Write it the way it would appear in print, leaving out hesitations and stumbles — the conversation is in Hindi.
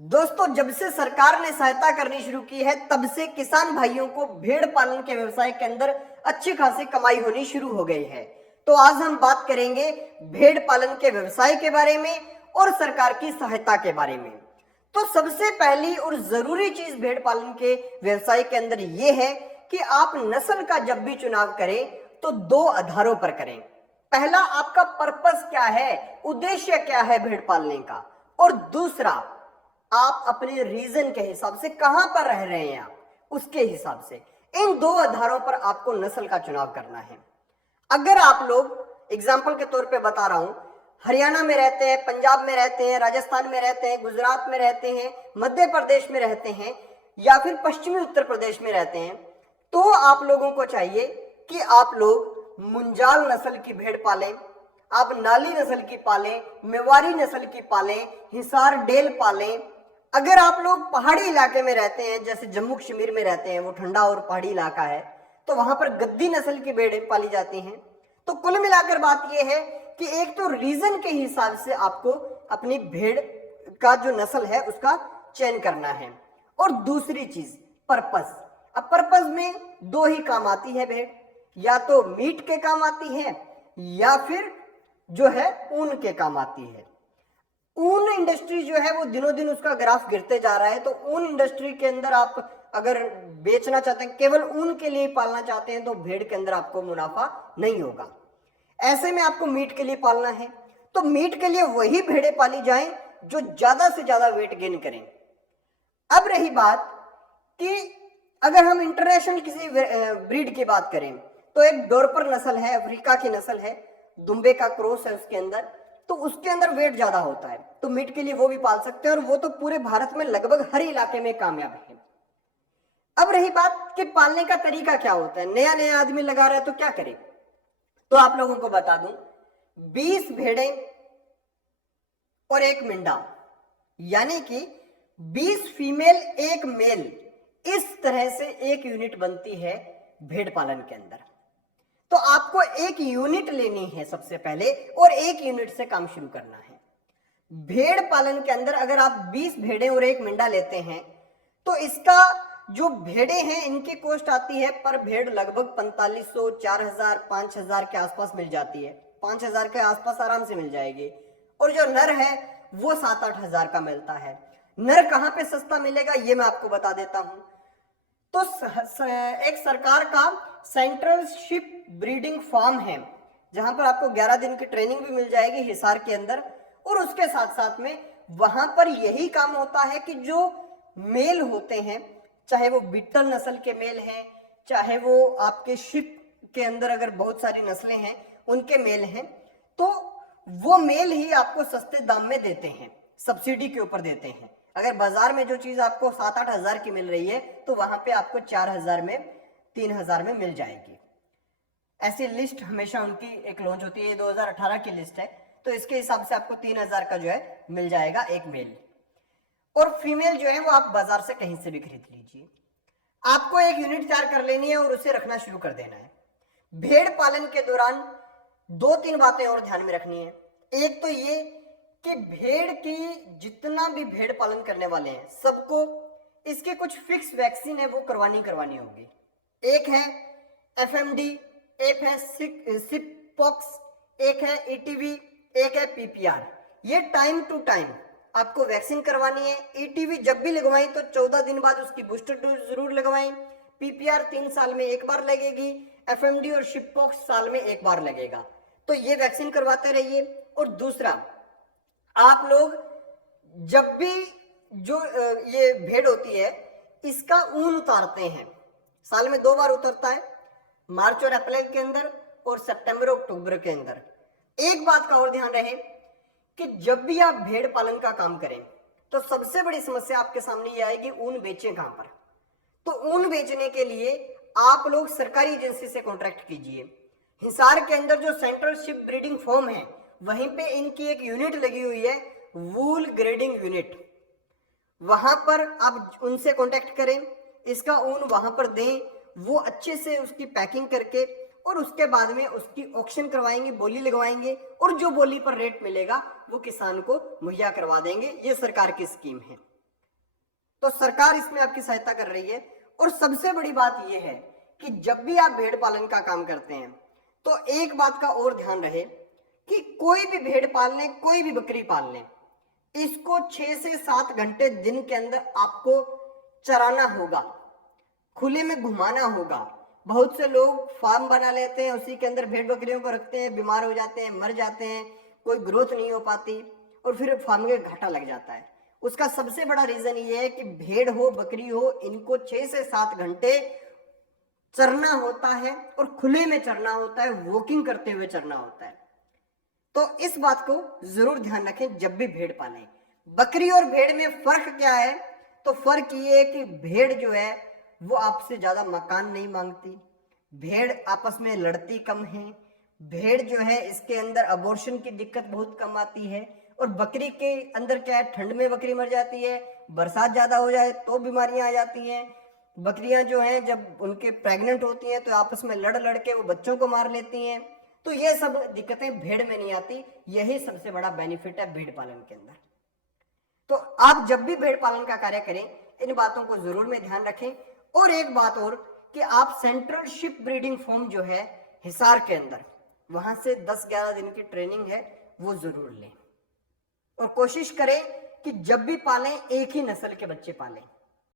दोस्तों, जब से सरकार ने सहायता करनी शुरू की है तब से किसान भाइयों को भेड़ पालन के व्यवसाय के अंदर अच्छी खासी कमाई होनी शुरू हो गई है। तो आज हम बात करेंगे भेड़ पालन के व्यवसाय के बारे में और सरकार की सहायता के बारे में। तो सबसे पहली और जरूरी चीज भेड़ पालन के व्यवसाय के अंदर यह है कि आप नस्ल का जब भी चुनाव करें तो दो आधारों पर करें। पहला, आपका पर्पस क्या है, उद्देश्य क्या है भेड़ पालने का, और दूसरा, आप अपने रीजन के हिसाब से कहां पर रह रहे हैं आप, उसके हिसाब से इन दो आधारों पर आपको नस्ल का चुनाव करना है। अगर आप लोग एग्जाम्पल के तौर पे बता रहा हूं, हरियाणा में रहते हैं, पंजाब में रहते हैं, राजस्थान में रहते हैं, गुजरात में रहते हैं, मध्य प्रदेश में रहते हैं या फिर पश्चिमी उत्तर प्रदेश में रहते हैं, तो आप लोगों को चाहिए कि आप लोग मुंजाल नस्ल की भेड़ पालें, आप नाली नस्ल की पालें, मेवारी नस्ल की पालें, हिसार डेल पालें। अगर आप लोग पहाड़ी इलाके में रहते हैं, जैसे जम्मू कश्मीर में रहते हैं, वो ठंडा और पहाड़ी इलाका है, तो वहां पर गद्दी नस्ल की भेड़ें पाली जाती हैं। तो कुल मिलाकर बात यह है कि एक तो रीजन के हिसाब से आपको अपनी भेड़ का जो नस्ल है उसका चयन करना है, और दूसरी चीज पर्पस। अब पर्पस में दो ही काम आती है भेड़, या तो मीट के काम आती है या फिर जो है ऊन के काम आती है। ऊन इंडस्ट्री जो है वो दिनों दिन उसका ग्राफ गिरते जा रहा है, तो ऊन इंडस्ट्री के अंदर आप अगर बेचना चाहते हैं, केवल ऊन के लिए पालना चाहते हैं, तो भेड़ के अंदर आपको मुनाफा नहीं होगा। ऐसे में आपको मीट के लिए पालना है, तो मीट के लिए वही भेड़ें पाली जाएं जो ज्यादा से ज्यादा वेट गेन करें। अब रही बात कि अगर हम इंटरनेशनल किसी ब्रीड की बात करें, तो एक डोरपर नस्ल है, अफ्रीका की नस्ल है, दुम्बे का क्रॉस है उसके अंदर, तो उसके अंदर वेट ज्यादा होता है, तो मीट के लिए वो भी पाल सकते हैं, और वो तो पूरे भारत में लगभग हर इलाके में कामयाब है। अब रही बात कि पालने का तरीका क्या होता है, नया नया आदमी लगा रहा है तो क्या करे, तो आप लोगों को बता दूं, 20 भेड़ें और एक मिंडा, यानी कि 20 फीमेल एक मेल, इस तरह से एक यूनिट बनती है भेड़ पालन के अंदर। तो आपको एक यूनिट लेनी है सबसे पहले, और एक यूनिट से काम शुरू करना है। भेड़ पालन के अंदर अगर आप 20 भेड़ें और एक मिंडा लेते हैं, तो इसका जो भेड़ें हैं इनकी कॉस्ट आती है पर भेड़ लगभग 4500, 4000, 5000 के आसपास मिल जाती है। 5000 के आसपास आराम से मिल जाएगी। और जो नर है वो 7-8 हजार का मिलता है। नर कहां पे सस्ता मिलेगा ये मैं आपको बता देता हूं। तो एक सरकार का सेंट्रल शिप ब्रीडिंग फार्म है, जहां पर आपको 11 दिन की ट्रेनिंग भी मिल जाएगी हिसार के अंदर, और उसके साथ साथ में वहां पर यही काम होता है कि जो मेल होते हैं, चाहे वो बीटल नस्ल के मेल हैं, चाहे वो आपके शिप के अंदर अगर बहुत सारी नस्लें हैं उनके मेल हैं, तो वो मेल ही आपको सस्ते दाम में देते हैं, सब्सिडी के ऊपर देते हैं। अगर बाजार में जो चीज आपको 7-8 हजार की मिल रही है, तो वहां पे आपको 4000 में, 3000 में मिल जाएगी। ऐसी लिस्ट हमेशा उनकी एक लॉन्च होती है, 2018 की लिस्ट है, तो इसके हिसाब से आपको 3000 का जो है मिल जाएगा एक मेल। और फीमेल जो है वो आप बाजार से कहीं से भी खरीद लीजिए। आपको एक यूनिट तैयार कर लेनी है और उसे रखना शुरू कर देना है। भेड़ पालन के दौरान 2-3 बातें और ध्यान में रखनी है। एक तो ये कि भेड़ की जितना भी भेड़ पालन करने वाले हैं सबको इसके कुछ फिक्स वैक्सीन है वो करवानी होगी। एक है एफएमडी, एक है सिप पॉक्स, एक है ईटीवी, एक है पीपीआर। ये टाइम टू टाइम आपको वैक्सीन करवानी है। ईटीवी जब भी लगवाएं तो 14 दिन बाद उसकी बूस्टर डोज जरूर लगवाएं। पीपीआर 3 साल में एक बार लगेगी। एफएमडी और शिप पॉक्स साल में एक बार लगेगा। तो ये वैक्सीन करवाते रहिए। और दूसरा, आप लोग जब भी जो ये भेड़ होती है इसका ऊन उतारते हैं, साल में 2 बार उतरता है, मार्च और अप्रैल के अंदर और सितंबर और अक्टूबर के अंदर। एक बात का और ध्यान रहे कि जब भी आप भेड़ पालन का काम करें तो सबसे बड़ी समस्या आपके सामने ये आएगी, ऊन बेचें कहां पर। तो ऊन बेचने के लिए आप लोग सरकारी एजेंसी से कॉन्ट्रैक्ट कीजिए। हिसार के अंदर जो सेंट्रल शिप ब्रीडिंग फॉर्म है वहीं पे इनकी एक यूनिट लगी हुई है, वूल ग्रेडिंग यूनिट। वहां पर आप उनसे कांटेक्ट करें, इसका ऊन वहां पर दें, वो अच्छे से उसकी पैकिंग करके और उसके बाद में उसकी ऑक्शन करवाएंगे, बोली लगवाएंगे, और जो बोली पर रेट मिलेगा वो किसान को मुहैया करवा देंगे। ये सरकार की स्कीम है। तो सरकार इसमें आपकी सहायता कर रही है। और सबसे बड़ी बात यह है कि जब भी आप भेड़ पालन का काम करते हैं तो एक बात का और ध्यान रहे कि कोई भी भेड़ पाल लें, कोई भी बकरी पाल लें, इसको 6 से 7 घंटे दिन के अंदर आपको चराना होगा, खुले में घुमाना होगा। बहुत से लोग फार्म बना लेते हैं, उसी के अंदर भेड़ बकरियों को रखते हैं, बीमार हो जाते हैं, मर जाते हैं, कोई ग्रोथ नहीं हो पाती और फिर फार्म में घाटा लग जाता है। उसका सबसे बड़ा रीजन ये है कि भेड़ हो बकरी हो, इनको 6 से 7 घंटे चरना होता है और खुले में चरना होता है, वॉकिंग करते हुए चरना होता है। तो इस बात को जरूर ध्यान रखें जब भी भेड़ पालें। बकरी और भेड़ में फर्क क्या है? तो फर्क ये है कि भेड़ जो है वो आपसे ज्यादा मकान नहीं मांगती, भेड़ आपस में लड़ती कम है, भेड़ जो है इसके अंदर अबॉर्शन की दिक्कत बहुत कम आती है। और बकरी के अंदर क्या है, ठंड में बकरी मर जाती है, बरसात ज्यादा हो जाए तो बीमारियां आ जाती हैं। बकरियां जो हैं जब उनके प्रेग्नेंट होती हैं तो आपस में लड़ लड़ के वो बच्चों को मार लेती हैं। तो ये सब दिक्कतें भेड़ में नहीं आती। यही सबसे बड़ा बेनिफिट है भेड़ पालन के अंदर। तो आप जब भी भेड़ पालन का कार्य करें इन बातों को जरूर में ध्यान रखें। और एक बात और कि आप सेंट्रल शिप ब्रीडिंग फॉर्म जो है हिसार के अंदर, वहां से 10-11 दिन की ट्रेनिंग है, वो जरूर लें। और कोशिश करें कि जब भी पालें एक ही नस्ल के बच्चे पालें।